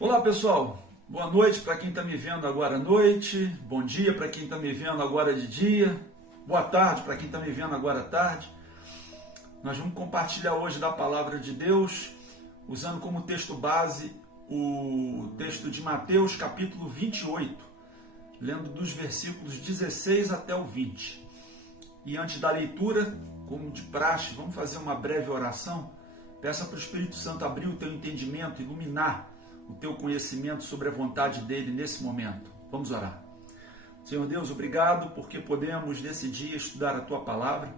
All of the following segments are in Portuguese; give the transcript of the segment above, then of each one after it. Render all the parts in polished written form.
Olá pessoal, boa noite para quem está me vendo agora à noite, bom dia para quem está me vendo agora de dia, boa tarde para quem está me vendo agora à tarde. Nós vamos compartilhar hoje da Palavra de Deus, usando como texto base o texto de Mateus capítulo 28, lendo dos versículos 16 até o 20. E antes da leitura, como de praxe, vamos fazer uma breve oração. Peça para o Espírito Santo abrir o teu entendimento, iluminar o teu conhecimento sobre a vontade dele nesse momento. Vamos orar. Senhor Deus, obrigado porque podemos nesse dia estudar a tua palavra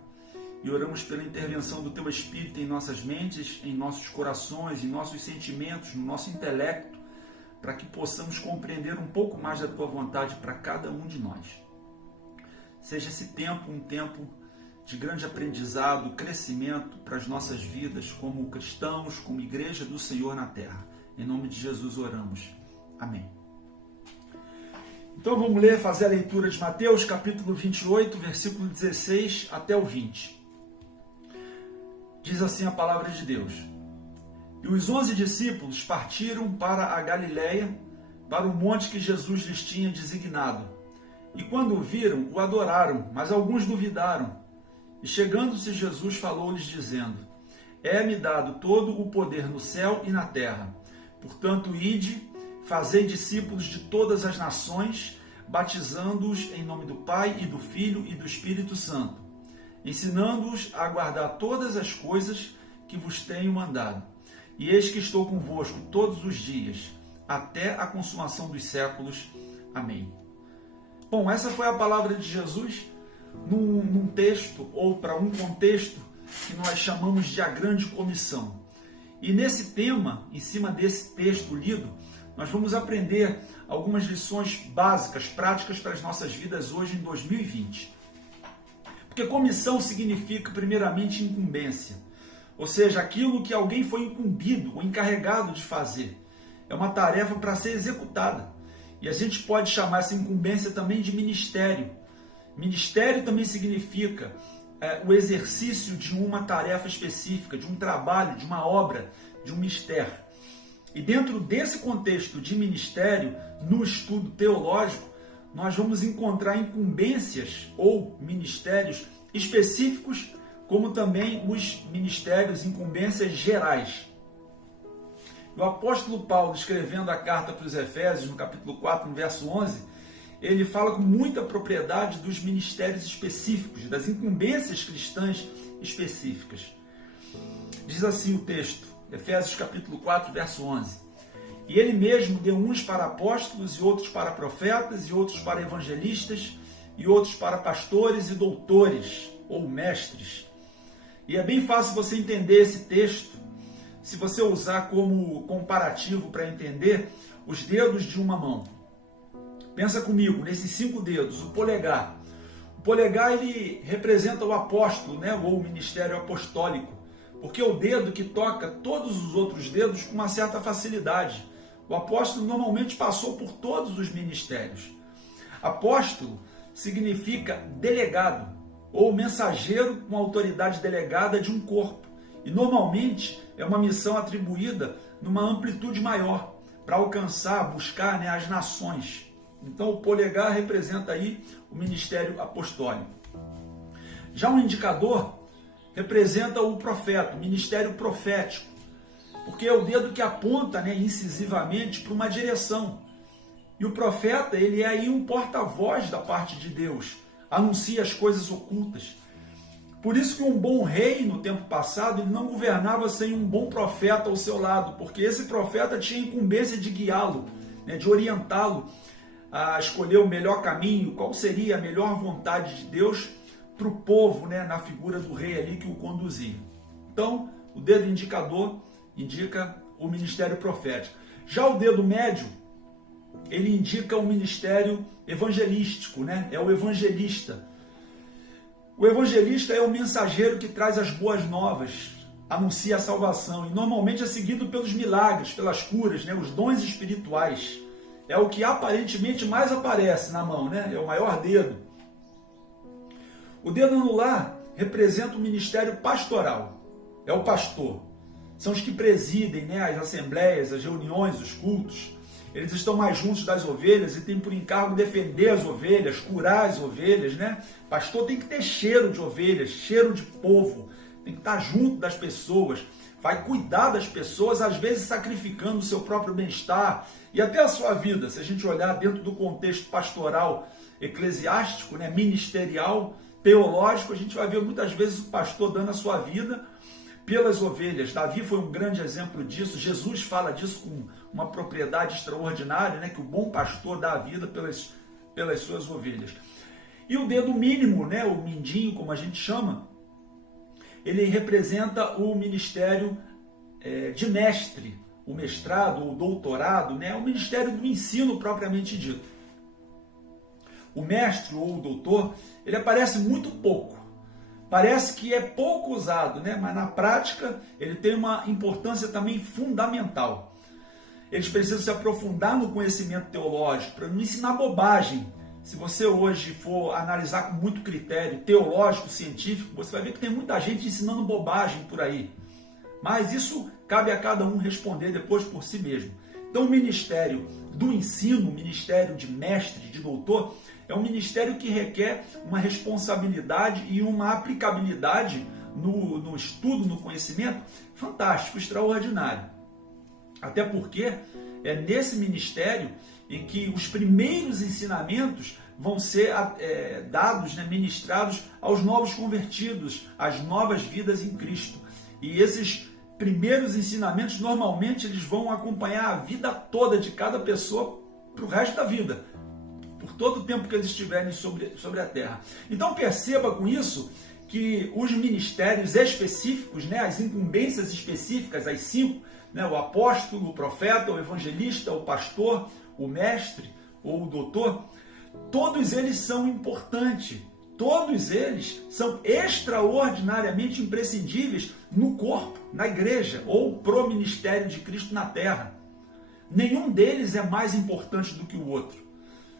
e oramos pela intervenção do teu Espírito em nossas mentes, em nossos corações, em nossos sentimentos, no nosso intelecto, para que possamos compreender um pouco mais da tua vontade para cada um de nós. Seja esse tempo um tempo de grande aprendizado, crescimento para as nossas vidas como cristãos, como igreja do Senhor na terra. Em nome de Jesus oramos. Amém. Então vamos ler, fazer a leitura de Mateus, capítulo 28, versículo 16 até o 20. Diz assim a palavra de Deus. E os 11 discípulos partiram para a Galiléia, para o monte que Jesus lhes tinha designado. E quando o viram, o adoraram, mas alguns duvidaram. E chegando-se Jesus falou-lhes dizendo: É-me dado todo o poder no céu e na terra. Portanto, ide, fazei discípulos de todas as nações, batizando-os em nome do Pai e do Filho e do Espírito Santo, ensinando-os a guardar todas as coisas que vos tenho mandado. E eis que estou convosco todos os dias, até a consumação dos séculos. Amém. Bom, essa foi a palavra de Jesus num texto, ou para um contexto, que nós chamamos de a Grande Comissão. E nesse tema, em cima desse texto lido, nós vamos aprender algumas lições básicas, práticas para as nossas vidas hoje em 2020. Porque comissão significa, primeiramente, incumbência. Ou seja, aquilo que alguém foi incumbido ou encarregado de fazer. É uma tarefa para ser executada. E a gente pode chamar essa incumbência também de ministério. Ministério também significa o exercício de uma tarefa específica, de um trabalho, de uma obra, de um mistério. E dentro desse contexto de ministério, no estudo teológico, nós vamos encontrar incumbências ou ministérios específicos, como também os ministérios, incumbências gerais. O apóstolo Paulo, escrevendo a carta para os Efésios, no capítulo 4, no verso 11, ele fala com muita propriedade dos ministérios específicos, das incumbências cristãs específicas. Diz assim o texto, Efésios capítulo 4, verso 11. E ele mesmo deu uns para apóstolos, e outros para profetas, e outros para evangelistas, e outros para pastores e doutores, ou mestres. E é bem fácil você entender esse texto, se você usar como comparativo para entender os dedos de uma mão. Pensa comigo, nesses 5 dedos, o polegar. O polegar, ele representa o apóstolo, né? Ou o ministério apostólico, porque é o dedo que toca todos os outros dedos com uma certa facilidade. O apóstolo normalmente passou por todos os ministérios. Apóstolo significa delegado, ou mensageiro com autoridade delegada de um corpo. E normalmente é uma missão atribuída numa amplitude maior, para alcançar, buscar, né, as nações. Então o polegar representa aí o ministério apostólico. Já o indicador representa o profeta, o ministério profético, porque é o dedo que aponta, né, incisivamente para uma direção. E o profeta, ele é aí um porta-voz da parte de Deus, anuncia as coisas ocultas. Por isso que um bom rei no tempo passado, ele não governava sem um bom profeta ao seu lado, porque esse profeta tinha incumbência de guiá-lo, né, de orientá-lo a escolher o melhor caminho, qual seria a melhor vontade de Deus para o povo, né, na figura do rei ali que o conduzia. Então, o dedo indicador indica o ministério profético. Já o dedo médio, ele indica o ministério evangelístico, né? É o evangelista. O evangelista é o mensageiro que traz as boas novas, anuncia a salvação, e normalmente é seguido pelos milagres, pelas curas, né, os dons espirituais. É o que aparentemente mais aparece na mão, né? É o maior dedo. O dedo anular representa o ministério pastoral, é o pastor. são os que presidem, né, as assembleias, as reuniões, os cultos. Eles estão mais juntos das ovelhas e têm por encargo defender as ovelhas, curar as ovelhas, né? Pastor tem que ter cheiro de ovelhas, cheiro de povo, tem que estar junto das pessoas, vai cuidar das pessoas, às vezes sacrificando o seu próprio bem-estar e até a sua vida. Se a gente olhar dentro do contexto pastoral, eclesiástico, né, ministerial, teológico, a gente vai ver muitas vezes o pastor dando a sua vida pelas ovelhas. Davi foi um grande exemplo disso. Jesus fala disso com uma propriedade extraordinária, né, que o bom pastor dá a vida pelas suas ovelhas. E o dedo mínimo, né, o mindinho, como a gente chama, ele representa o ministério de mestre, o mestrado ou doutorado, né, o ministério do ensino propriamente dito. O mestre ou o doutor, ele aparece muito pouco. Parece que é pouco usado, né? Mas na prática ele tem uma importância também fundamental. Eles precisam se aprofundar no conhecimento teológico para não ensinar bobagem. Se você hoje for analisar com muito critério teológico, científico, você vai ver que tem muita gente ensinando bobagem por aí. Mas isso cabe a cada um responder depois por si mesmo. Então o ministério do ensino, o ministério de mestre, de doutor, é um ministério que requer uma responsabilidade e uma aplicabilidade no estudo, no conhecimento, fantástico, extraordinário. Até porque é nesse ministério em que os primeiros ensinamentos vão ser dados, né, ministrados aos novos convertidos, às novas vidas em Cristo. E esses primeiros ensinamentos, normalmente, eles vão acompanhar a vida toda de cada pessoa para o resto da vida, por todo o tempo que eles estiverem sobre a terra. Então perceba com isso que os ministérios específicos, né, as incumbências específicas, as 5, né, o apóstolo, o profeta, o evangelista, o pastor, o mestre ou o doutor, todos eles são importantes. Todos eles são extraordinariamente imprescindíveis no corpo, na igreja ou pro ministério de Cristo na terra. Nenhum deles é mais importante do que o outro.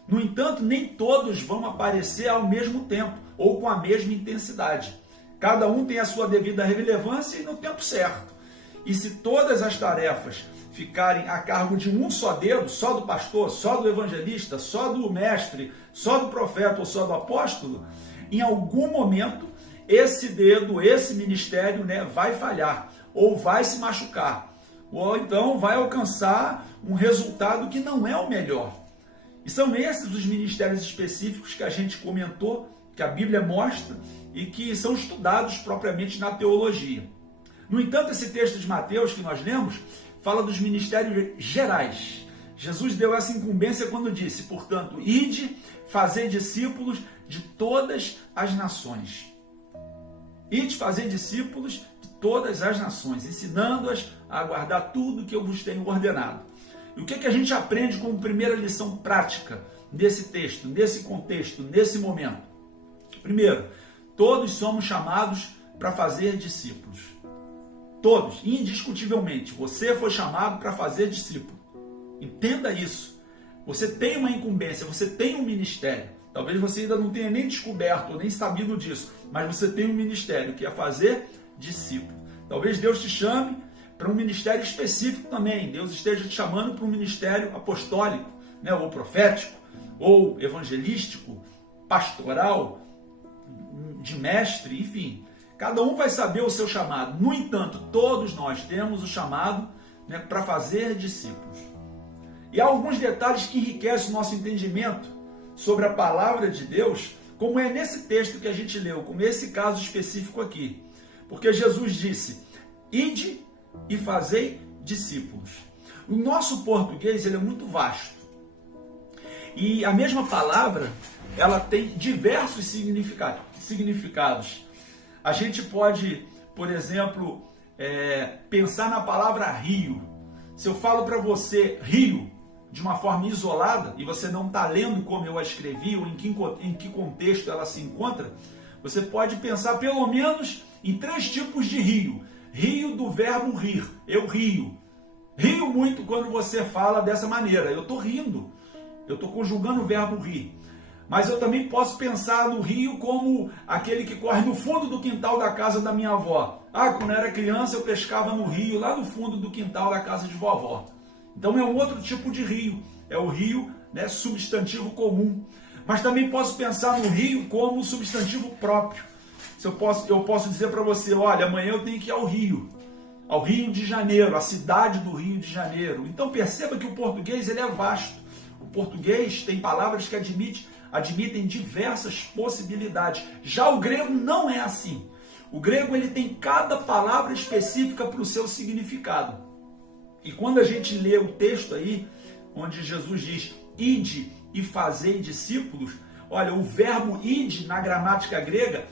No entanto, nem todos vão aparecer ao mesmo tempo ou com a mesma intensidade. Cada um tem a sua devida relevância e no tempo certo. E se todas as tarefas ficarem a cargo de um só dedo, só do pastor, só do evangelista, só do mestre, só do profeta ou só do apóstolo, em algum momento esse dedo, esse ministério, né, vai falhar ou vai se machucar, ou então vai alcançar um resultado que não é o melhor. E são esses os ministérios específicos que a gente comentou, que a Bíblia mostra e que são estudados propriamente na teologia. No entanto, esse texto de Mateus que nós lemos fala dos ministérios gerais. Jesus deu essa incumbência quando disse, portanto, ide, fazei discípulos de todas as nações. Ide fazer discípulos de todas as nações, ensinando-as a guardar tudo que eu vos tenho ordenado. E o que a gente aprende como primeira lição prática nesse texto, nesse contexto, nesse momento? Primeiro, todos somos chamados para fazer discípulos. Todos, indiscutivelmente, você foi chamado para fazer discípulo. Entenda isso. Você tem uma incumbência, você tem um ministério. Talvez você ainda não tenha nem descoberto ou nem sabido disso, mas você tem um ministério que é fazer discípulo. Talvez Deus te chame para um ministério específico também. Deus esteja te chamando para um ministério apostólico, né, ou profético, ou evangelístico, pastoral, de mestre, enfim. Cada um vai saber o seu chamado. No entanto, todos nós temos o chamado, né, para fazer discípulos. E há alguns detalhes que enriquecem o nosso entendimento sobre a palavra de Deus, como é nesse texto que a gente leu, como esse caso específico aqui. Porque Jesus disse, ide e fazei discípulos. O nosso português ele é muito vasto. E a mesma palavra, ela tem diversos significados. A gente pode, por exemplo, pensar na palavra rio. Se eu falo para você rio de uma forma isolada e você não está lendo como eu a escrevi ou em que contexto ela se encontra, você pode pensar pelo menos em 3 tipos de rio. Rio do verbo rir, eu rio. Rio muito quando você fala dessa maneira, eu estou rindo, eu estou conjugando o verbo rir. Mas eu também posso pensar no rio como aquele que corre no fundo do quintal da casa da minha avó. Quando eu era criança eu pescava no rio, lá no fundo do quintal da casa de vovó. Então é um outro tipo de rio, é o rio, né, substantivo comum. Mas também posso pensar no rio como substantivo próprio. Eu posso dizer para você, olha, amanhã eu tenho que ir ao Rio de Janeiro, a cidade do Rio de Janeiro. Então perceba que o português ele é vasto. O português tem palavras que admitem diversas possibilidades. Já o grego não é assim. O grego ele tem cada palavra específica para o seu significado. E quando a gente lê o texto aí, onde Jesus diz, ide e fazei discípulos, olha, o verbo ide na gramática grega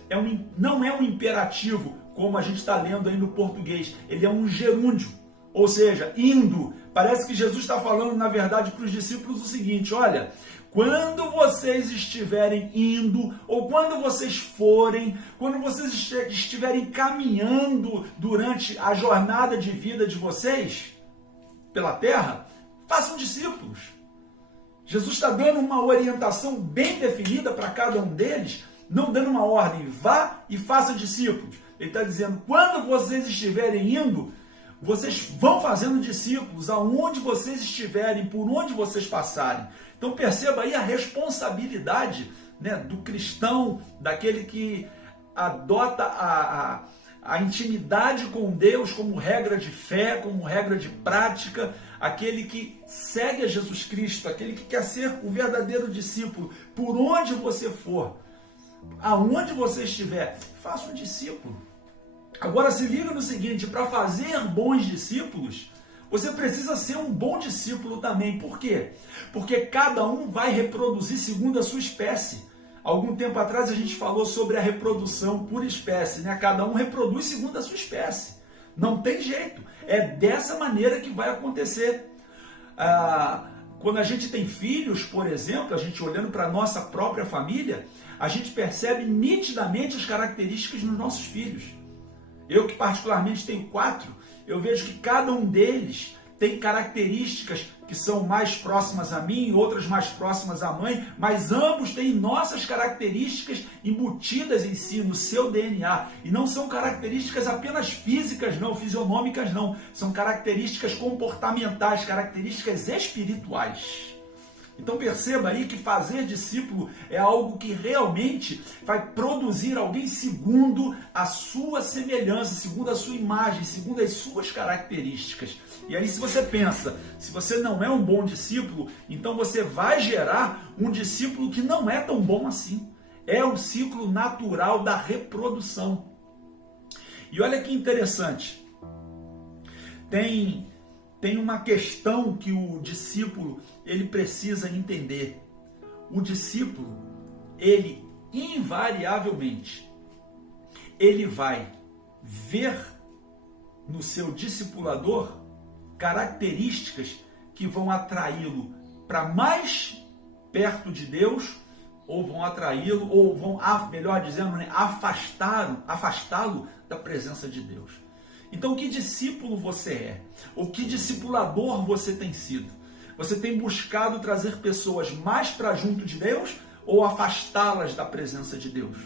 não é um imperativo, como a gente está lendo aí no português. Ele é um gerúndio, ou seja, indo. Parece que Jesus está falando, na verdade, para os discípulos o seguinte, olha, quando vocês estiverem indo, ou quando vocês estiverem caminhando durante a jornada de vida de vocês pela terra, façam discípulos. Jesus está dando uma orientação bem definida para cada um deles, não dando uma ordem, vá e faça discípulos. Ele está dizendo, quando vocês estiverem indo, vocês vão fazendo discípulos aonde vocês estiverem, por onde vocês passarem. Então perceba aí a responsabilidade, né, do cristão, daquele que adota a intimidade com Deus como regra de fé, como regra de prática, aquele que segue a Jesus Cristo, aquele que quer ser o verdadeiro discípulo, por onde você for, aonde você estiver, faça um discípulo. Agora se liga no seguinte, para fazer bons discípulos, você precisa ser um bom discípulo também. Por quê? Porque cada um vai reproduzir segundo a sua espécie. Algum tempo atrás a gente falou sobre a reprodução por espécie, né? Cada um reproduz segundo a sua espécie. Não tem jeito. É dessa maneira que vai acontecer. Quando a gente tem filhos, por exemplo, a gente olhando para a nossa própria família, a gente percebe nitidamente as características dos nossos filhos. Eu que particularmente tenho 4, eu vejo que cada um deles tem características que são mais próximas a mim, outras mais próximas à mãe, mas ambos têm nossas características embutidas em si, no seu DNA. E não são características apenas físicas, não, fisionômicas, não. São características comportamentais, características espirituais. Então perceba aí que fazer discípulo é algo que realmente vai produzir alguém segundo a sua semelhança, segundo a sua imagem, segundo as suas características. E aí se você pensa, se você não é um bom discípulo, então você vai gerar um discípulo que não é tão bom assim. É o ciclo natural da reprodução. E olha que interessante, tem uma questão que o discípulo ele precisa entender. O discípulo, ele invariavelmente, ele vai ver no seu discipulador características que vão atraí-lo para mais perto de Deus, ou vão atraí-lo, ou vão, melhor dizendo, né, afastá-lo da presença de Deus. Então, que discípulo você é? Ou que discipulador você tem sido? Você tem buscado trazer pessoas mais para junto de Deus ou afastá-las da presença de Deus?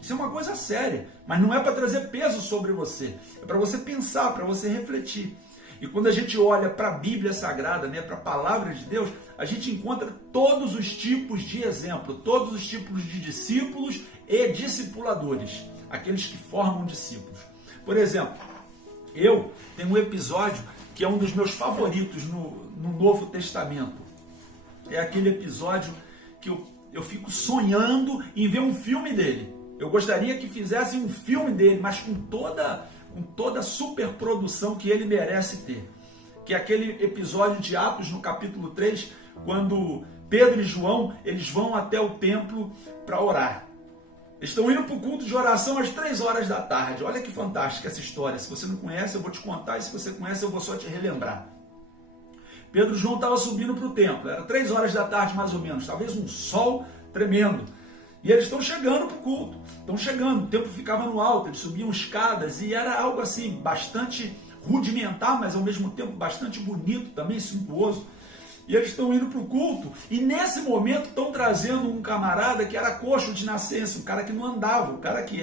Isso é uma coisa séria, mas não é para trazer peso sobre você. É para você pensar, para você refletir. E quando a gente olha para a Bíblia Sagrada, né, para a Palavra de Deus, a gente encontra todos os tipos de exemplo, todos os tipos de discípulos e discipuladores, aqueles que formam discípulos. Por exemplo, eu tenho um episódio que é um dos meus favoritos no Novo Testamento. É aquele episódio que eu fico sonhando em ver um filme dele. Eu gostaria que fizessem um filme dele, mas com toda a superprodução que ele merece ter. Que é aquele episódio de Atos no capítulo 3, quando Pedro e João eles vão até o templo para orar. Eles estão indo para o culto de oração às 3 horas da tarde. Olha que fantástica essa história. Se você não conhece, eu vou te contar. E se você conhece, eu vou só te relembrar. Pedro e João estavam subindo para o templo. Era 3 horas da tarde, mais ou menos. Talvez um sol tremendo. E eles estão chegando para o culto. Estão chegando. O templo ficava no alto. Eles subiam escadas. E era algo assim, bastante rudimentar, mas ao mesmo tempo bastante bonito, também suntuoso. E eles estão indo para o culto, e nesse momento estão trazendo um camarada que era coxo de nascença, um cara que não andava, um cara que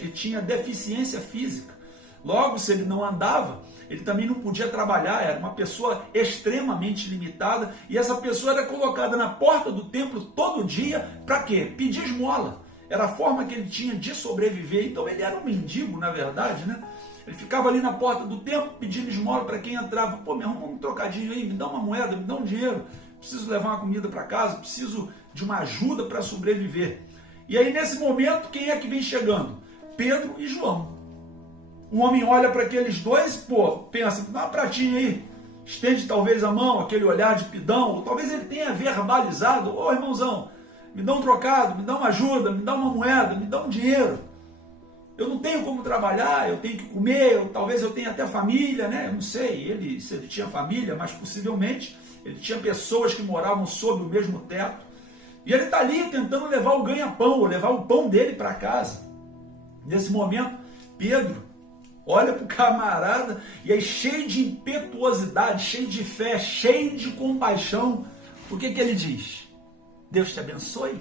que tinha deficiência física. Logo, se ele não andava, ele também não podia trabalhar, era uma pessoa extremamente limitada, e essa pessoa era colocada na porta do templo todo dia, para quê? Pedir esmola. Era a forma que ele tinha de sobreviver, então ele era um mendigo, na verdade, né? Ele ficava ali na porta do templo pedindo esmola para quem entrava. Pô, me arruma um trocadinho aí, me dá uma moeda, me dá um dinheiro. Preciso levar uma comida para casa, preciso de uma ajuda para sobreviver. E aí, nesse momento, quem é que vem chegando? Pedro e João. O homem olha para aqueles dois, pô, pensa, dá uma pratinha aí. Estende talvez a mão, aquele olhar de pidão. Ou talvez ele tenha verbalizado, ô irmãozão, me dá um trocado, me dá uma ajuda, me dá uma moeda, me dá um dinheiro. Eu não tenho como trabalhar, eu tenho que comer, talvez eu tenha até família, né? Eu não sei se ele tinha família, mas possivelmente ele tinha pessoas que moravam sob o mesmo teto. E ele está ali tentando levar o ganha-pão, levar o pão dele para casa. Nesse momento, Pedro olha para o camarada e aí, cheio de impetuosidade, cheio de fé, cheio de compaixão, o que ele diz? Deus te abençoe.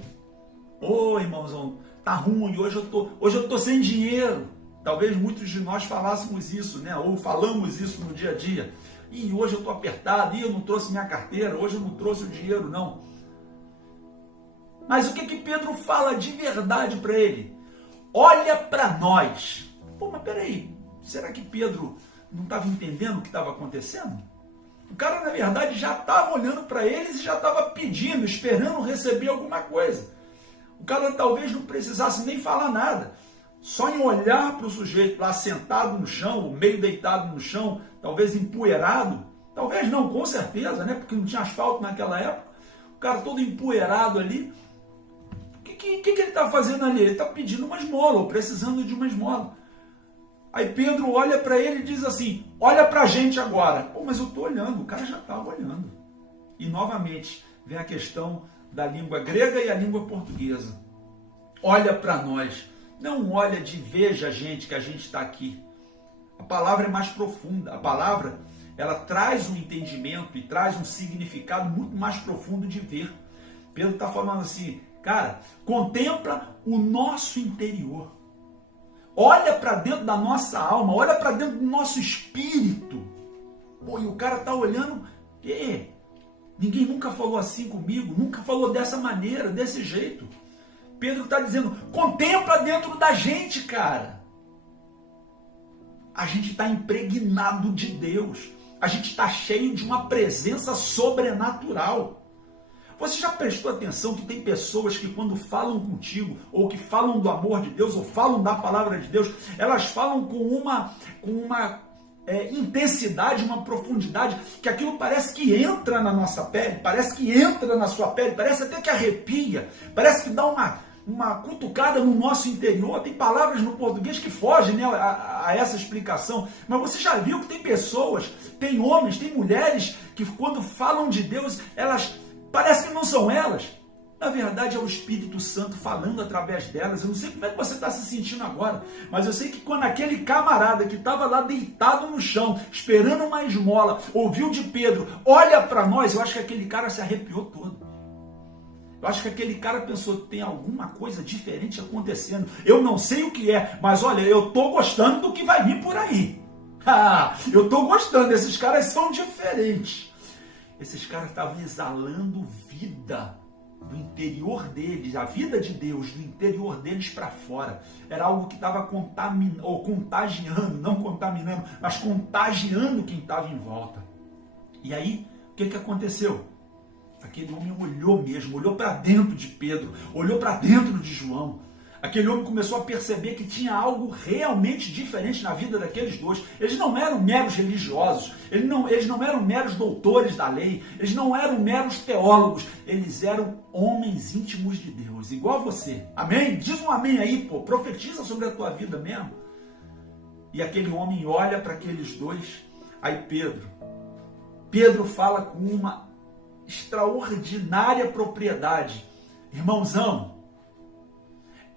Ô, irmãozão, tá ruim, hoje eu tô sem dinheiro. Talvez muitos de nós falássemos isso, né? Ou falamos isso no dia a dia. E hoje eu tô apertado, e eu não trouxe minha carteira, hoje eu não trouxe o dinheiro, não. Mas o que Pedro fala de verdade para ele? Olha para nós. Pô, mas peraí, será que Pedro não estava entendendo o que estava acontecendo? O cara, na verdade, já estava olhando para eles e já estava pedindo, esperando receber alguma coisa. O cara talvez não precisasse nem falar nada. Só em olhar para o sujeito lá sentado no chão, meio deitado no chão, talvez empoeirado, talvez não, com certeza, né? Porque não tinha asfalto naquela época. O cara todo empoeirado ali. O que ele está fazendo ali? Ele está pedindo uma esmola, ou precisando de uma esmola. Aí Pedro olha para ele e diz assim, olha para a gente agora. Pô, mas eu estou olhando, o cara já estava olhando. E novamente vem a questão da língua grega e a língua portuguesa. Olha para nós. Não olha de veja a gente, que a gente está aqui. A palavra é mais profunda. A palavra, ela traz um entendimento e traz um significado muito mais profundo de ver. Pedro está falando assim, cara, contempla o nosso interior. Olha para dentro da nossa alma, olha para dentro do nosso espírito. Pô, e o cara está olhando, ninguém nunca falou assim comigo, nunca falou dessa maneira, desse jeito. Pedro está dizendo, contempla dentro da gente, cara. A gente está impregnado de Deus. A gente está cheio de uma presença sobrenatural. Você já prestou atenção que tem pessoas que quando falam contigo, ou que falam do amor de Deus, ou falam da palavra de Deus, elas falam com uma intensidade, uma profundidade, que aquilo parece que entra na nossa pele, parece que entra na sua pele, parece até que arrepia, parece que dá uma cutucada no nosso interior. Tem palavras no português que fogem, né, a essa explicação, mas você já viu que tem pessoas, tem homens, tem mulheres, que quando falam de Deus, elas parece que não são elas. Na verdade é o Espírito Santo falando através delas. Eu não sei como é que você está se sentindo agora, mas eu sei que quando aquele camarada que estava lá deitado no chão, esperando uma esmola, ouviu de Pedro, olha para nós, eu acho que aquele cara se arrepiou todo. Eu acho que aquele cara pensou, tem alguma coisa diferente acontecendo. Eu não sei o que é, mas olha, eu estou gostando do que vai vir por aí. Eu estou gostando, esses caras são diferentes. Esses caras estavam exalando vida do interior deles, a vida de Deus do interior deles para fora. Era algo que estava contagiando, não contaminando, mas contagiando quem estava em volta. E aí, o que aconteceu? Aquele homem olhou mesmo, olhou para dentro de Pedro, olhou para dentro de João. Aquele homem começou a perceber que tinha algo realmente diferente na vida daqueles dois. Eles não eram meros religiosos, eles não eram meros doutores da lei, eles não eram meros teólogos, eles eram homens íntimos de Deus, igual você. Amém? Diz um amém aí, pô, profetiza sobre a tua vida mesmo. E aquele homem olha para aqueles dois, aí Pedro fala com uma extraordinária propriedade. Irmãozão,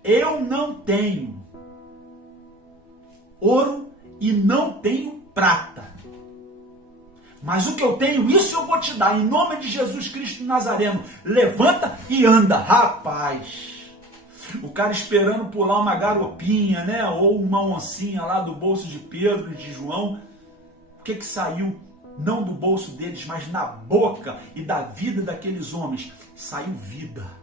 eu não tenho ouro e não tenho prata, Mas o que eu tenho, isso eu vou te dar, em nome de Jesus Cristo Nazareno. Levanta e anda. Rapaz, o cara esperando pular uma garopinha, né? Ou uma oncinha lá do bolso de Pedro e de João. O que saiu? Não do bolso deles, mas na boca e da vida daqueles homens. Saiu vida.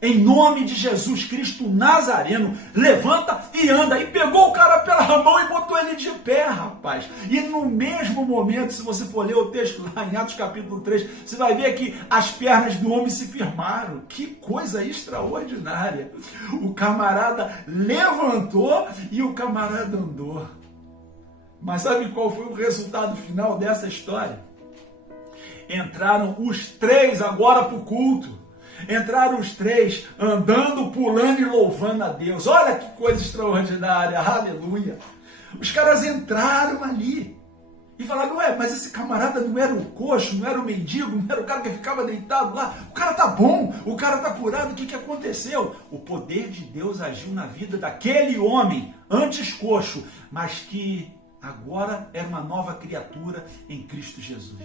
Em nome de Jesus Cristo Nazareno, levanta e anda. E pegou o cara pela mão e botou ele de pé, rapaz. E no mesmo momento, se você for ler o texto lá em Atos capítulo 3, você vai ver que as pernas do homem se firmaram. Que coisa extraordinária. O camarada levantou e o camarada andou. Mas sabe qual foi o resultado final dessa história? Entraram os três agora para o culto. Entraram os três andando, pulando e louvando a Deus. Olha que coisa extraordinária, aleluia. Os caras entraram ali e falaram, ué, mas esse camarada não era o coxo, não era o mendigo, não era o cara que ficava deitado lá. O cara tá bom, o cara tá curado, o que aconteceu? O poder de Deus agiu na vida daquele homem, antes coxo, mas que agora era uma nova criatura em Cristo Jesus.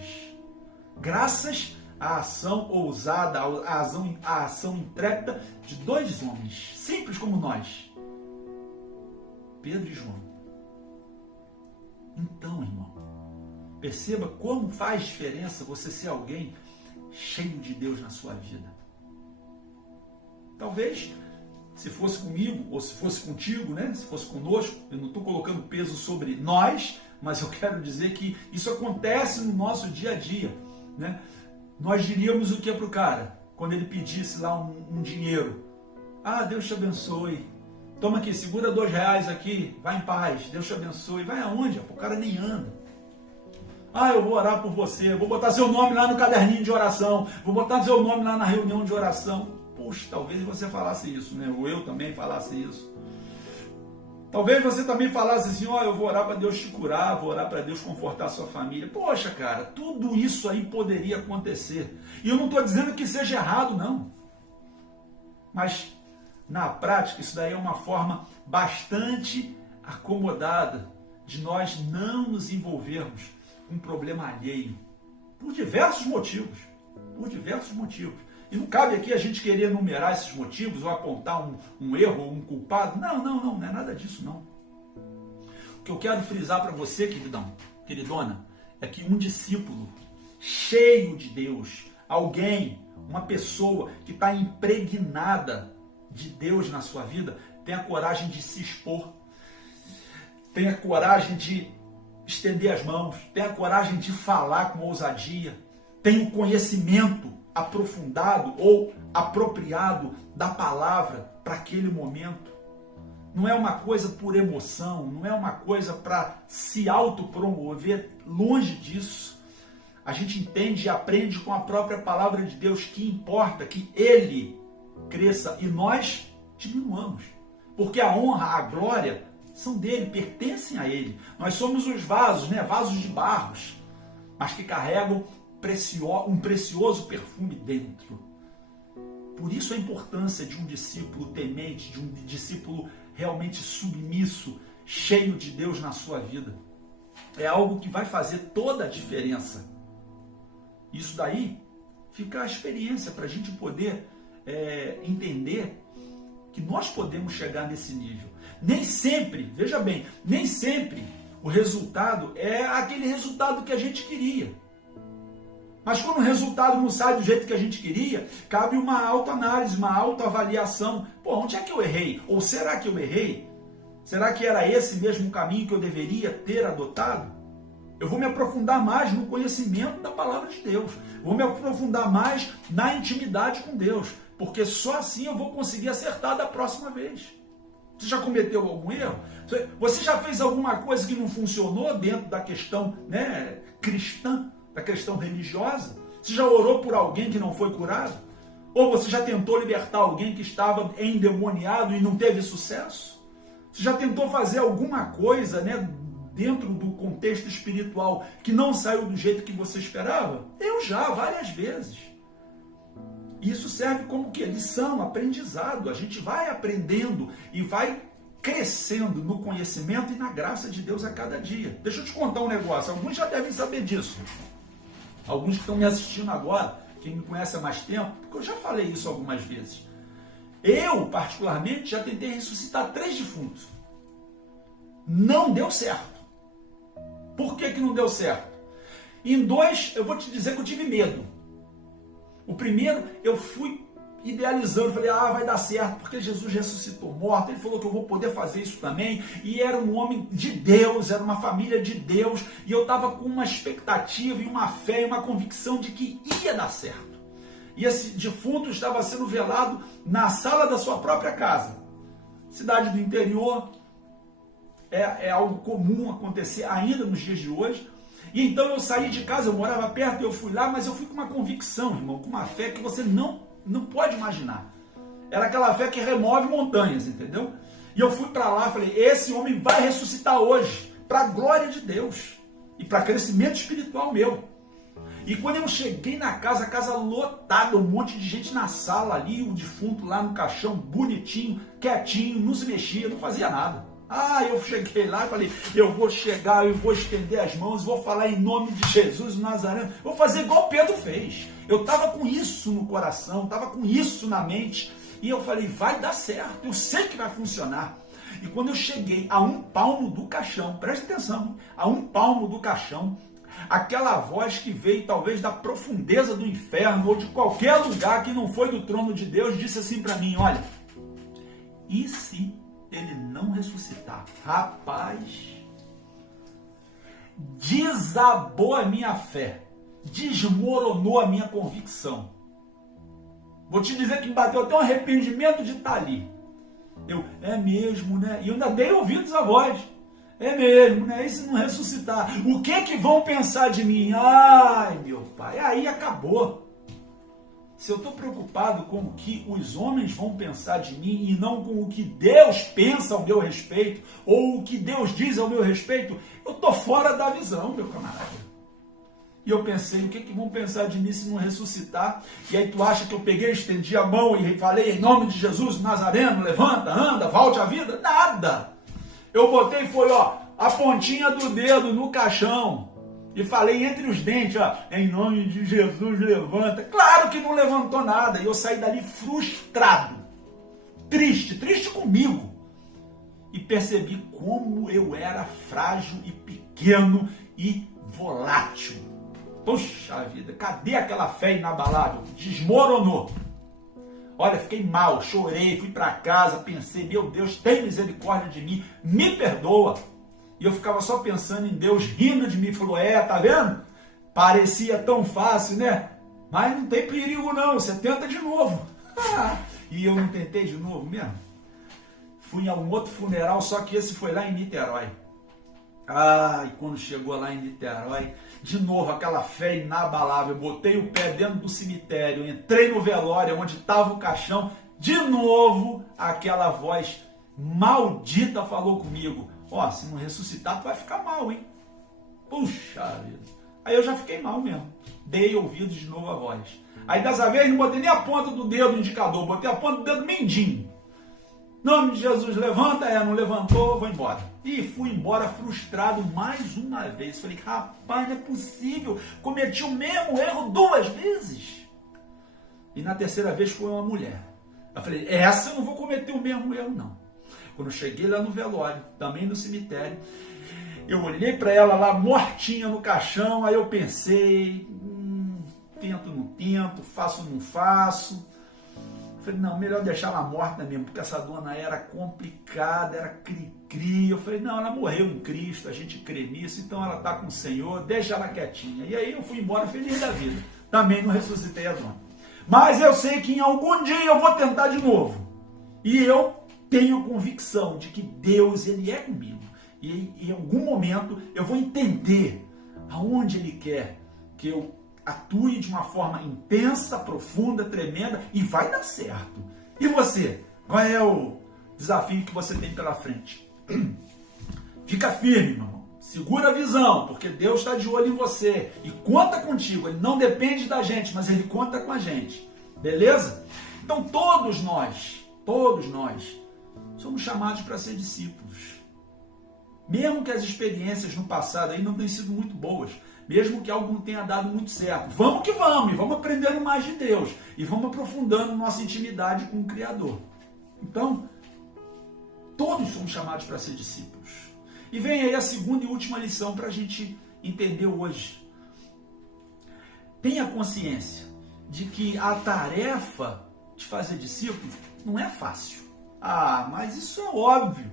Graças a ação ousada, a ação intrépida de dois homens, simples como nós, Pedro e João. Então, irmão, perceba como faz diferença você ser alguém cheio de Deus na sua vida. Talvez, se fosse comigo, ou se fosse contigo, né? Se fosse conosco, eu não estou colocando peso sobre nós, mas eu quero dizer que isso acontece no nosso dia a dia, né? Nós diríamos o que para o cara, quando ele pedisse lá um dinheiro? Ah, Deus te abençoe. Toma aqui, segura R$2 aqui, vai em paz, Deus te abençoe. Vai aonde? O cara nem anda. Ah, eu vou orar por você, vou botar seu nome lá no caderninho de oração, vou botar seu nome lá na reunião de oração. Puxa, talvez você falasse isso, né? Ou eu também falasse isso. Talvez você também falasse assim, ó, eu vou orar para Deus te curar, vou orar para Deus confortar a sua família. Poxa, cara, tudo isso aí poderia acontecer. E eu não estou dizendo que seja errado, não. Mas, na prática, isso daí é uma forma bastante acomodada de nós não nos envolvermos com um problema alheio. Por diversos motivos. Por diversos motivos. E não cabe aqui a gente querer enumerar esses motivos ou apontar um erro ou um culpado. Não é nada disso, não. O que eu quero frisar para você, queridão, queridona, é que um discípulo cheio de Deus, alguém, uma pessoa que está impregnada de Deus na sua vida, tem a coragem de se expor, tem a coragem de estender as mãos, tem a coragem de falar com ousadia, tem o conhecimento aprofundado ou apropriado da palavra para aquele momento. Não é uma coisa por emoção, não é uma coisa para se autopromover, longe disso. A gente entende e aprende com a própria palavra de Deus que importa que Ele cresça e nós diminuamos. Porque a honra, a glória são dele, pertencem a Ele. Nós somos os vasos, né? Vasos de barros, mas que carregam um precioso perfume dentro. Por isso a importância de um discípulo temente, de um discípulo realmente submisso, cheio de Deus na sua vida. É algo que vai fazer toda a diferença. Isso daí fica a experiência para a gente poder entender que nós podemos chegar nesse nível. Nem sempre, veja bem, nem sempre o resultado é aquele resultado que a gente queria. Mas quando o resultado não sai do jeito que a gente queria, cabe uma autoanálise, uma autoavaliação. Pô, onde é que eu errei? Ou será que eu errei? Será que era esse mesmo caminho que eu deveria ter adotado? Eu vou me aprofundar mais no conhecimento da palavra de Deus. Vou me aprofundar mais na intimidade com Deus. Porque só assim eu vou conseguir acertar da próxima vez. Você já cometeu algum erro? Você já fez alguma coisa que não funcionou dentro da questão, né, cristã? Da questão religiosa? Você já orou por alguém que não foi curado? Ou você já tentou libertar alguém que estava endemoniado e não teve sucesso? Você já tentou fazer alguma coisa, né, dentro do contexto espiritual que não saiu do jeito que você esperava? Eu já, várias vezes. Isso serve como que lição, aprendizado. A gente vai aprendendo e vai crescendo no conhecimento e na graça de Deus a cada dia. Deixa eu te contar um negócio, alguns já devem saber disso. Alguns que estão me assistindo agora, quem me conhece há mais tempo, porque eu já falei isso algumas vezes. Eu, particularmente, já tentei ressuscitar 3 defuntos. Não deu certo. Por que não deu certo? Em 2, eu vou te dizer que eu tive medo. O primeiro, eu fui idealizando, falei, vai dar certo, porque Jesus ressuscitou morto, ele falou que eu vou poder fazer isso também, e era um homem de Deus, era uma família de Deus, e eu estava com uma expectativa, e uma fé, e uma convicção de que ia dar certo. E esse defunto estava sendo velado na sala da sua própria casa. Cidade do interior, é algo comum acontecer ainda nos dias de hoje. E então eu saí de casa, eu morava perto, eu fui lá, mas eu fui com uma convicção, irmão, com uma fé que você não pode imaginar. Era aquela fé que remove montanhas, entendeu? E eu fui para lá, falei, esse homem vai ressuscitar hoje, para a glória de Deus e para crescimento espiritual meu. E quando eu cheguei na casa, a casa lotada, um monte de gente na sala ali, o defunto lá no caixão, bonitinho, quietinho, não se mexia, não fazia nada. Eu cheguei lá e falei, eu vou chegar, eu vou estender as mãos, vou falar em nome de Jesus Nazareno, vou fazer igual Pedro fez. Eu estava com isso no coração, estava com isso na mente, e eu falei, vai dar certo, eu sei que vai funcionar. E quando eu cheguei a 1 palmo do caixão, preste atenção, a 1 palmo do caixão, aquela voz que veio talvez da profundeza do inferno, ou de qualquer lugar que não foi do trono de Deus, disse assim para mim, olha, e se ele não ressuscitar? Rapaz, desabou a minha fé, desmoronou a minha convicção. Vou te dizer que me bateu até um arrependimento de estar ali. É mesmo, né? E eu ainda dei ouvidos à voz. É mesmo, né? E se não ressuscitar? O que vão pensar de mim? Ai, meu pai, aí acabou. Se eu estou preocupado com o que os homens vão pensar de mim e não com o que Deus pensa ao meu respeito, ou o que Deus diz ao meu respeito, eu estou fora da visão, meu camarada. E eu pensei, o que vão pensar de mim se não ressuscitar? E aí tu acha que eu peguei, estendi a mão e falei em nome de Jesus Nazareno, levanta, anda, volte à vida? Nada! Eu botei, foi a pontinha do dedo no caixão. E falei entre os dentes, em nome de Jesus, levanta. Claro que não levantou nada. E eu saí dali frustrado, triste comigo. E percebi como eu era frágil e pequeno e volátil. Poxa vida, cadê aquela fé inabalável? Desmoronou. Olha, fiquei mal, chorei, fui para casa, pensei, meu Deus, tem misericórdia de mim, me perdoa. E eu ficava só pensando em Deus, rindo de mim, falou, tá vendo? Parecia tão fácil, né? Mas não tem perigo não, você tenta de novo. E eu não tentei de novo mesmo. Fui a um outro funeral, só que esse foi lá em Niterói. E quando chegou lá em Niterói, de novo aquela fé inabalável, botei o pé dentro do cemitério, entrei no velório onde estava o caixão, de novo aquela voz maldita falou comigo, se não ressuscitar tu vai ficar mal, hein? Puxa vida. Aí eu já fiquei mal mesmo, dei ouvidos de novo à voz. Aí dessa vez não botei nem a ponta do dedo indicador, botei a ponta do dedo mindinho. Nome de Jesus, levanta, não levantou, vou embora. E fui embora frustrado mais uma vez. Falei, rapaz, não é possível, cometi o mesmo erro 2 vezes. E na terceira vez foi uma mulher. Eu falei, essa eu não vou cometer o mesmo erro não. Quando eu cheguei lá no velório, também no cemitério, eu olhei para ela lá mortinha no caixão, aí eu pensei, tento, não tento, faço, não faço. Falei, não, melhor deixar ela morta mesmo, porque essa dona era complicada, era cri-cri. Eu falei, não, ela morreu em Cristo, a gente crê nisso, então ela está com o Senhor, deixa ela quietinha. E aí eu fui embora feliz da vida. Também não ressuscitei a dona. Mas eu sei que em algum dia eu vou tentar de novo. E eu tenho convicção de que Deus, Ele é comigo. E em algum momento eu vou entender aonde Ele quer que eu atue de uma forma intensa, profunda, tremenda, e vai dar certo. E você? Qual é o desafio que você tem pela frente? Fica firme, meu irmão. Segura a visão, porque Deus está de olho em você e conta contigo. Ele não depende da gente, mas Ele conta com a gente. Beleza? Então todos nós somos chamados para ser discípulos. Mesmo que as experiências no passado aí não tenham sido muito boas, mesmo que algo não tenha dado muito certo, vamos que vamos, e vamos aprendendo mais de Deus, e vamos aprofundando nossa intimidade com o Criador. Então, todos somos chamados para ser discípulos. E vem aí a segunda e última lição para a gente entender hoje. Tenha consciência de que a tarefa de fazer discípulos não é fácil. Ah, mas isso é óbvio.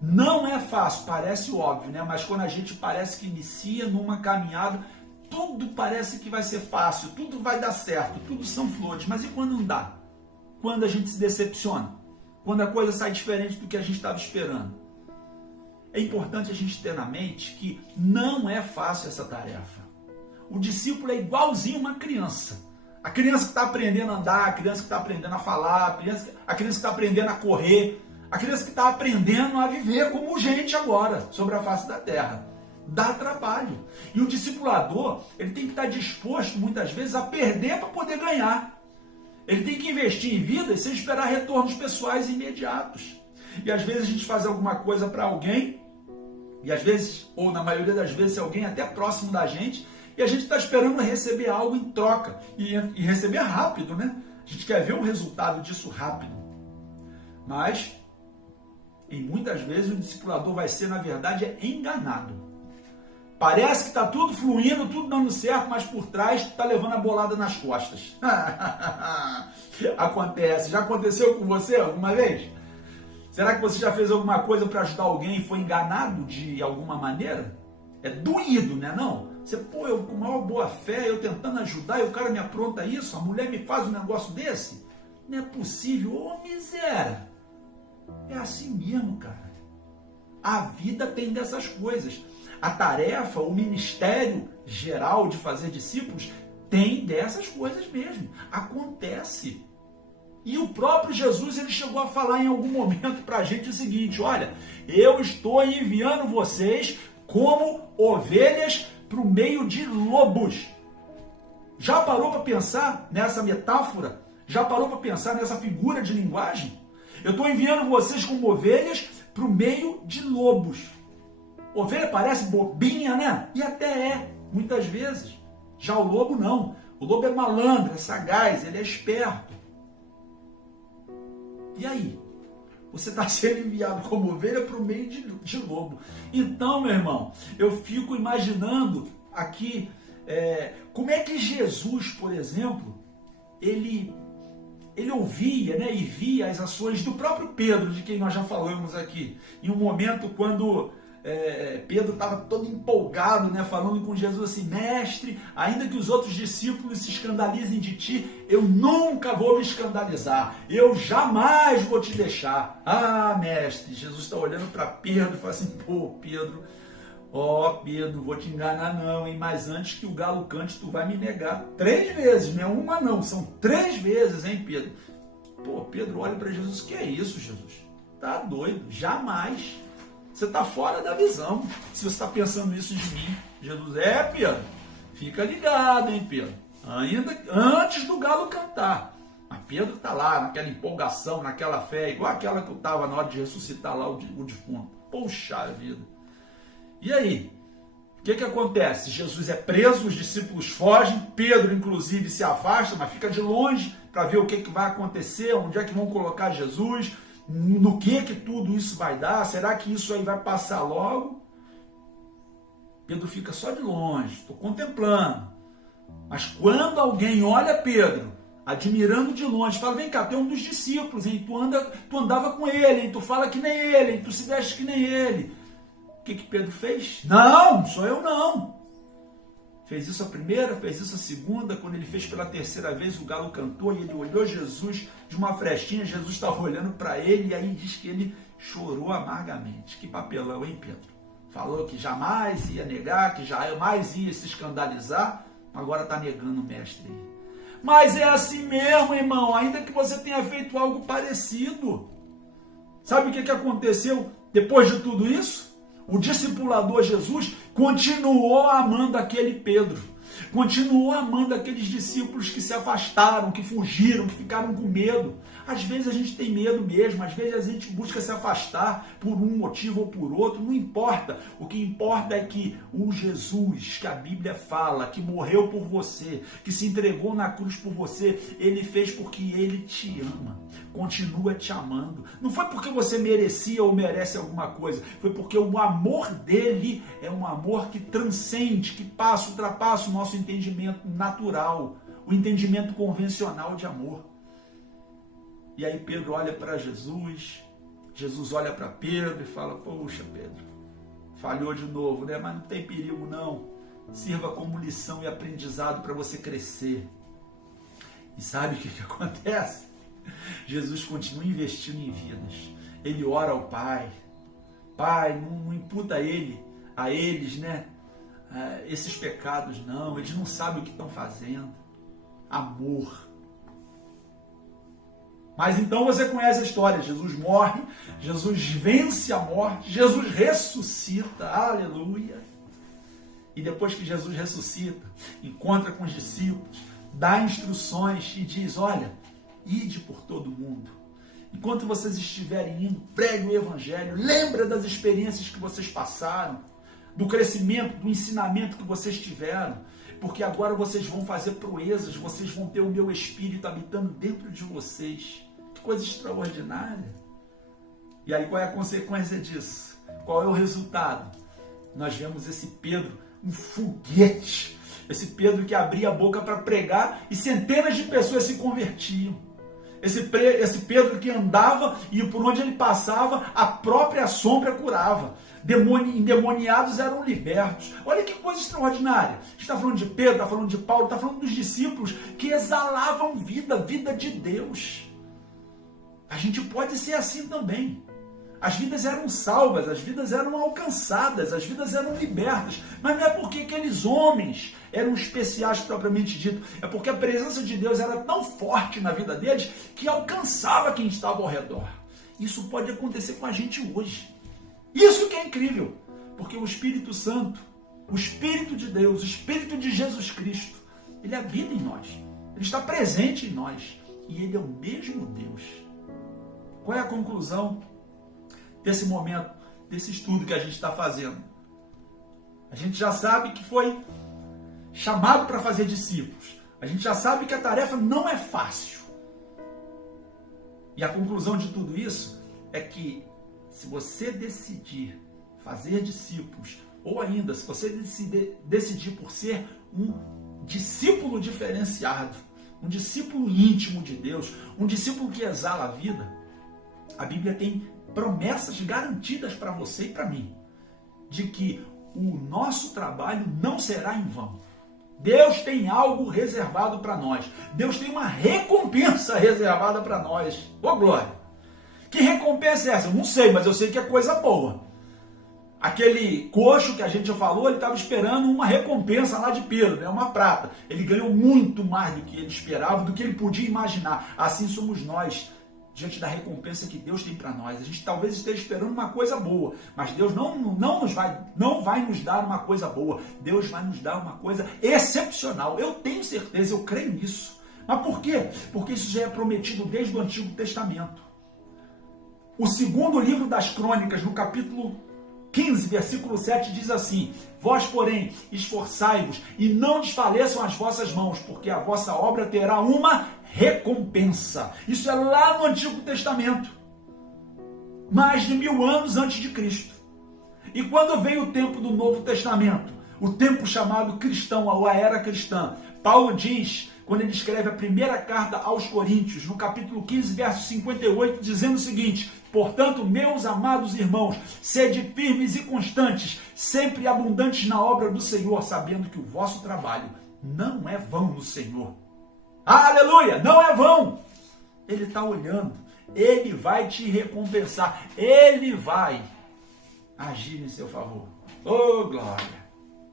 Não é fácil, parece óbvio, né? Mas quando a gente parece que inicia numa caminhada, tudo parece que vai ser fácil, tudo vai dar certo, tudo são flores. Mas e quando não dá? Quando a gente se decepciona? Quando a coisa sai diferente do que a gente estava esperando? É importante a gente ter na mente que não é fácil essa tarefa. O discípulo é igualzinho uma criança. A criança que está aprendendo a andar, a criança que está aprendendo a falar, a criança que está aprendendo a correr, a criança que está aprendendo a viver como gente agora, sobre a face da terra. Dá trabalho. E o discipulador, ele tem que estar disposto, muitas vezes, a perder para poder ganhar. Ele tem que investir em vidas sem esperar retornos pessoais imediatos. E às vezes a gente faz alguma coisa para alguém, e às vezes, ou na maioria das vezes, é alguém até próximo da gente, e a gente está esperando receber algo em troca. E receber rápido, né? A gente quer ver o resultado disso rápido. Mas, e muitas vezes, o discipulador vai ser, na verdade, enganado. Parece que está tudo fluindo, tudo dando certo, mas por trás está levando a bolada nas costas. Acontece. Já aconteceu com você alguma vez? Será que você já fez alguma coisa para ajudar alguém e foi enganado de alguma maneira? É doído, né? Não? Você, eu com maior boa fé, eu tentando ajudar, e o cara me apronta isso, a mulher me faz um negócio desse? Não é possível. Ô, miséria! É assim mesmo, cara. A vida tem dessas coisas. A tarefa, o ministério geral de fazer discípulos tem dessas coisas mesmo. Acontece. E o próprio Jesus, ele chegou a falar em algum momento para a gente o seguinte: olha, eu estou enviando vocês como ovelhas para o meio de lobos. Já parou para pensar nessa metáfora? Já parou para pensar nessa figura de linguagem? Eu estou enviando vocês como ovelhas para o meio de lobos. Ovelha parece bobinha, né? E até é, muitas vezes. Já o lobo não. O lobo é malandro, é sagaz, ele é esperto. E aí? Você está sendo enviado como ovelha para o meio de lobo. Então, meu irmão, eu fico imaginando aqui como é que Jesus, por exemplo, ele ouvia, né, e via as ações do próprio Pedro, de quem nós já falamos aqui. Em um momento quando Pedro estava todo empolgado, né, falando com Jesus assim: mestre, ainda que os outros discípulos se escandalizem de ti, eu nunca vou me escandalizar, eu jamais vou te deixar. Ah, mestre, Jesus está olhando para Pedro e fala assim: pô, Pedro, Pedro, vou te enganar não, hein? Mas antes que o galo cante, tu vai me negar 3 vezes, não é uma não, são 3 vezes, hein, Pedro? Pô, Pedro olha para Jesus: que é isso, Jesus? Tá doido, jamais. Você está fora da visão, se você está pensando isso de mim. Jesus: Pedro, fica ligado, hein, Pedro? Ainda antes do galo cantar. Mas Pedro está lá, naquela empolgação, naquela fé, igual aquela que eu estava na hora de ressuscitar lá o defunto. Poxa vida. E aí? O que acontece? Jesus é preso, os discípulos fogem, Pedro, inclusive, se afasta, mas fica de longe para ver o que vai acontecer, onde é que vão colocar Jesus, no que tudo isso vai dar, será que isso aí vai passar logo? Pedro fica só de longe, estou contemplando. Mas quando alguém olha Pedro, admirando de longe, fala: vem cá, tu é um dos discípulos, hein? Tu andava com ele, hein? Tu fala que nem ele, hein? Tu se veste que nem ele. O que Pedro fez? Não, sou eu não. Fez isso a primeira, fez isso a segunda. Quando ele fez pela 3ª vez, o galo cantou e ele olhou Jesus de uma frestinha. Jesus estava olhando para ele e aí diz que ele chorou amargamente. Que papelão, hein, Pedro? Falou que jamais ia negar, que jamais ia se escandalizar, agora está negando o mestre aí. Mas é assim mesmo, irmão, ainda que você tenha feito algo parecido. Sabe o que aconteceu depois de tudo isso? O discipulador Jesus continuou amando aquele Pedro. Continuou amando aqueles discípulos que se afastaram, que fugiram, que ficaram com medo. Às vezes a gente tem medo mesmo, às vezes a gente busca se afastar por um motivo ou por outro, não importa. O que importa é que o Jesus, que a Bíblia fala, que morreu por você, que se entregou na cruz por você, ele fez porque ele te ama, continua te amando. Não foi porque você merecia ou merece alguma coisa, foi porque o amor dele é um amor que transcende, que ultrapassa o nosso entendimento natural, o entendimento convencional de amor. E aí Pedro olha para Jesus, Jesus olha para Pedro e fala: poxa, Pedro, falhou de novo, né? Mas não tem perigo não, sirva como lição e aprendizado para você crescer. E sabe o que acontece? Jesus continua investindo em vidas, ele ora ao Pai, Pai, não imputa a eles, né? Esses pecados não, eles não sabem o que estão fazendo. Amor. Mas então você conhece a história, Jesus morre, Jesus vence a morte, Jesus ressuscita, aleluia. E depois que Jesus ressuscita, encontra com os discípulos, dá instruções e diz: olha, ide por todo mundo. Enquanto vocês estiverem indo, pregue o evangelho, lembra das experiências que vocês passaram, do crescimento, do ensinamento que vocês tiveram, porque agora vocês vão fazer proezas, vocês vão ter o meu Espírito habitando dentro de vocês. Que coisa extraordinária. E aí qual é a consequência disso? Qual é o resultado? Nós vemos esse Pedro, um foguete, esse Pedro que abria a boca para pregar e centenas de pessoas se convertiam. Esse Pedro que andava e por onde ele passava, a própria sombra curava. Endemoniados eram libertos. Olha que coisa extraordinária. Está falando de Pedro, está falando de Paulo, está falando dos discípulos que exalavam vida de Deus. A gente pode ser assim também. As vidas eram salvas, as vidas eram alcançadas, as vidas eram libertas. Mas não é porque aqueles homens eram especiais propriamente dito. É porque a presença de Deus era tão forte na vida deles que alcançava quem estava ao redor. Isso pode acontecer com a gente hoje. Isso que é incrível. Porque o Espírito Santo, o Espírito de Deus, o Espírito de Jesus Cristo, ele habita em nós. Ele está presente em nós. E ele é o mesmo Deus. Qual é a conclusão desse momento, desse estudo que a gente está fazendo? A gente já sabe que foi chamado para fazer discípulos. A gente já sabe que a tarefa não é fácil. E a conclusão de tudo isso é que se você decidir fazer discípulos, ou ainda se você decidir por ser um discípulo diferenciado, um discípulo íntimo de Deus, um discípulo que exala a vida, a Bíblia tem promessas garantidas para você e para mim, de que o nosso trabalho não será em vão. Deus tem algo reservado para nós. Deus tem uma recompensa reservada para nós. Ô glória! Que recompensa é essa? Eu não sei, mas eu sei que é coisa boa. Aquele coxo que a gente já falou, ele estava esperando uma recompensa lá de Pedro, né? Uma prata. Ele ganhou muito mais do que ele esperava, do que ele podia imaginar. Assim somos nós, diante da recompensa que Deus tem para nós. A gente talvez esteja esperando uma coisa boa, mas Deus não vai nos dar uma coisa boa. Deus vai nos dar uma coisa excepcional. Eu tenho certeza, eu creio nisso. Mas por quê? Porque isso já é prometido desde o Antigo Testamento. O segundo livro das Crônicas, no capítulo 15, versículo 7, diz assim: vós, porém, esforçai-vos e não desfaleçam as vossas mãos, porque a vossa obra terá uma recompensa. Isso é lá no Antigo Testamento, mais de 1000 anos antes de Cristo. E quando veio o tempo do Novo Testamento, o tempo chamado cristão, ou a era cristã, Paulo diz, quando ele escreve a primeira carta aos Coríntios, no capítulo 15, verso 58, dizendo o seguinte: portanto, meus amados irmãos, sede firmes e constantes, sempre abundantes na obra do Senhor, sabendo que o vosso trabalho não é vão no Senhor. Aleluia! Não é vão! Ele está olhando, ele vai te recompensar, ele vai agir em seu favor. Oh, glória!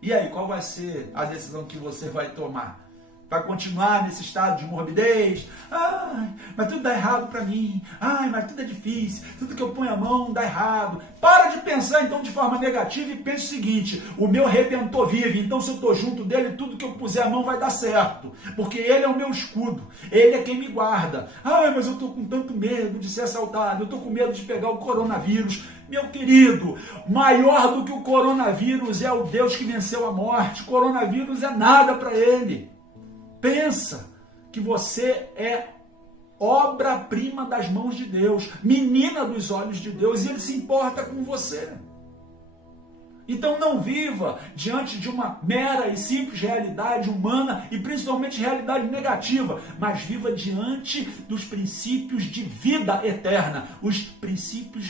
E aí, qual vai ser a decisão que você vai tomar? Vai continuar nesse estado de morbidez? Ai, mas tudo dá errado para mim. Ai, mas tudo é difícil. Tudo que eu ponho a mão dá errado. Para de pensar então de forma negativa e pense o seguinte: o meu Redentor vive, então se eu estou junto dele, tudo que eu puser a mão vai dar certo. Porque ele é o meu escudo. Ele é quem me guarda. Ai, mas eu estou com tanto medo de ser assaltado. Eu estou com medo de pegar o coronavírus. Meu querido, maior do que o coronavírus é o Deus que venceu a morte. O coronavírus é nada para ele. Pensa que você é obra-prima das mãos de Deus, menina dos olhos de Deus, e Ele se importa com você. Então não viva diante de uma mera e simples realidade humana e principalmente realidade negativa, mas viva diante dos princípios de vida eterna, os princípios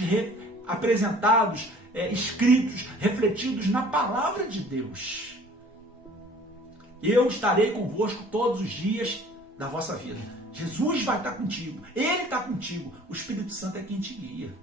apresentados, escritos, refletidos na palavra de Deus. Eu estarei convosco todos os dias da vossa vida. Jesus vai estar contigo. Ele está contigo. O Espírito Santo é quem te guia.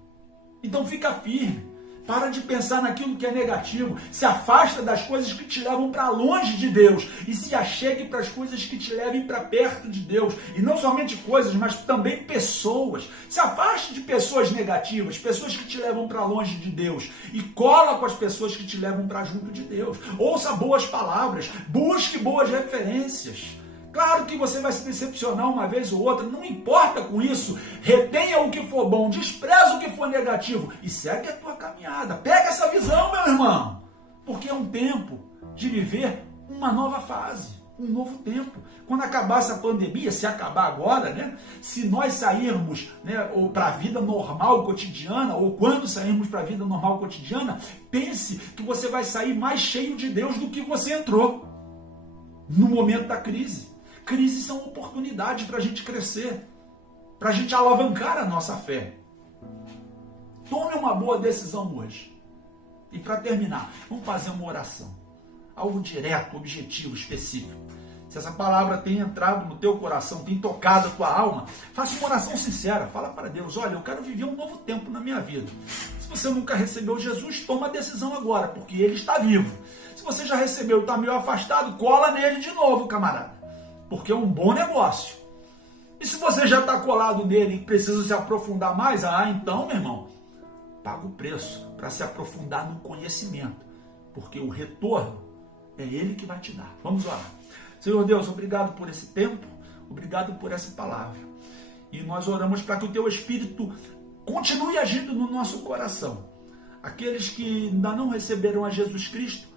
Então fica firme. Para de pensar naquilo que é negativo. Se afasta das coisas que te levam para longe de Deus. E se achegue para as coisas que te levem para perto de Deus. E não somente coisas, mas também pessoas. Se afaste de pessoas negativas, pessoas que te levam para longe de Deus. E cola com as pessoas que te levam para junto de Deus. Ouça boas palavras. Busque boas referências. Claro que você vai se decepcionar uma vez ou outra, não importa com isso. Retenha o que for bom, despreza o que for negativo e segue a tua caminhada. Pega essa visão, meu irmão, porque é um tempo de viver uma nova fase, um novo tempo. Quando acabar essa pandemia, se acabar agora, né? Se nós sairmos, né, ou para a vida normal cotidiana, ou quando sairmos para a vida normal cotidiana, pense que você vai sair mais cheio de Deus do que você entrou no momento da crise. Crises são oportunidades para a gente crescer, para a gente alavancar a nossa fé. Tome uma boa decisão hoje. E para terminar, vamos fazer uma oração. Algo direto, objetivo, específico. Se essa palavra tem entrado no teu coração, tem tocado a tua alma, faça uma oração sincera. Fala para Deus: olha, eu quero viver um novo tempo na minha vida. Se você nunca recebeu Jesus, toma a decisão agora, porque Ele está vivo. Se você já recebeu e está meio afastado, cola nele de novo, camarada. Porque é um bom negócio. E se você já está colado nele e precisa se aprofundar mais, então, meu irmão, paga o preço para se aprofundar no conhecimento. Porque o retorno é Ele que vai te dar. Vamos orar. Senhor Deus, obrigado por esse tempo, obrigado por essa palavra. E nós oramos para que o Teu Espírito continue agindo no nosso coração. Aqueles que ainda não receberam a Jesus Cristo,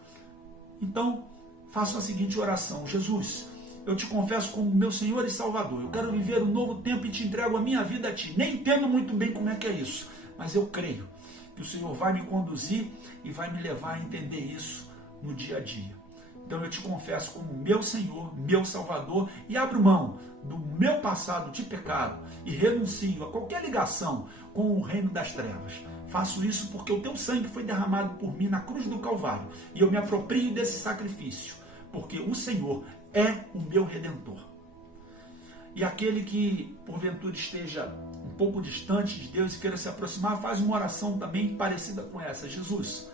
então façam a seguinte oração: Jesus, eu te confesso como meu Senhor e Salvador. Eu quero viver um novo tempo e te entrego a minha vida a Ti. Nem entendo muito bem como é que é isso, mas eu creio que o Senhor vai me conduzir e vai me levar a entender isso no dia a dia. Então eu te confesso como meu Senhor, meu Salvador, e abro mão do meu passado de pecado e renuncio a qualquer ligação com o reino das trevas. Faço isso porque o Teu sangue foi derramado por mim na cruz do Calvário e eu me aproprio desse sacrifício, porque o Senhor é o meu Redentor. E aquele que porventura esteja um pouco distante de Deus e queira se aproximar, faz uma oração também parecida com essa: Jesus,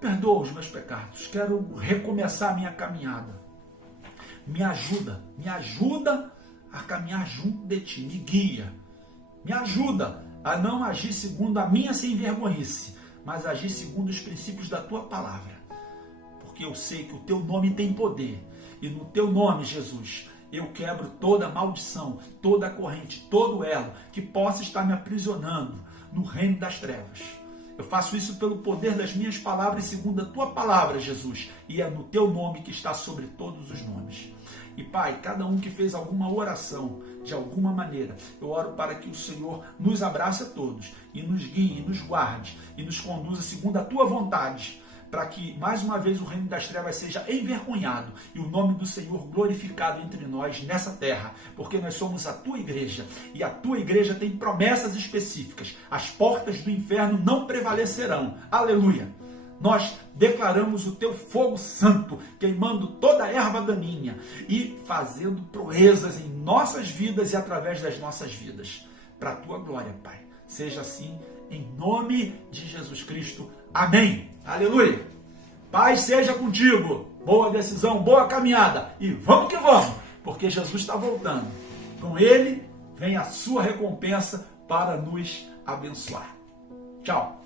perdoa os meus pecados, quero recomeçar a minha caminhada. Me ajuda a caminhar junto de Ti, me guia. Me ajuda a não agir segundo a minha sem vergonhice, mas agir segundo os princípios da Tua palavra. Porque eu sei que o Teu nome tem poder. E no Teu nome, Jesus, eu quebro toda maldição, toda corrente, todo elo que possa estar me aprisionando no reino das trevas. Eu faço isso pelo poder das minhas palavras, segundo a Tua palavra, Jesus. E é no Teu nome que está sobre todos os nomes. E Pai, cada um que fez alguma oração, de alguma maneira, eu oro para que o Senhor nos abrace a todos e nos guie, e nos guarde e nos conduza segundo a Tua vontade, para que, mais uma vez, o reino das trevas seja envergonhado e o nome do Senhor glorificado entre nós nessa terra, porque nós somos a Tua igreja e a Tua igreja tem promessas específicas. As portas do inferno não prevalecerão. Aleluia! Nós declaramos o Teu fogo santo, queimando toda a erva daninha e fazendo proezas em nossas vidas e através das nossas vidas. Para a Tua glória, Pai. Seja assim, em nome de Jesus Cristo. Amém. Aleluia. Paz seja contigo. boa decisão, boa caminhada. E vamos que vamos, porque Jesus está voltando. Com Ele vem a sua recompensa para nos abençoar. Tchau.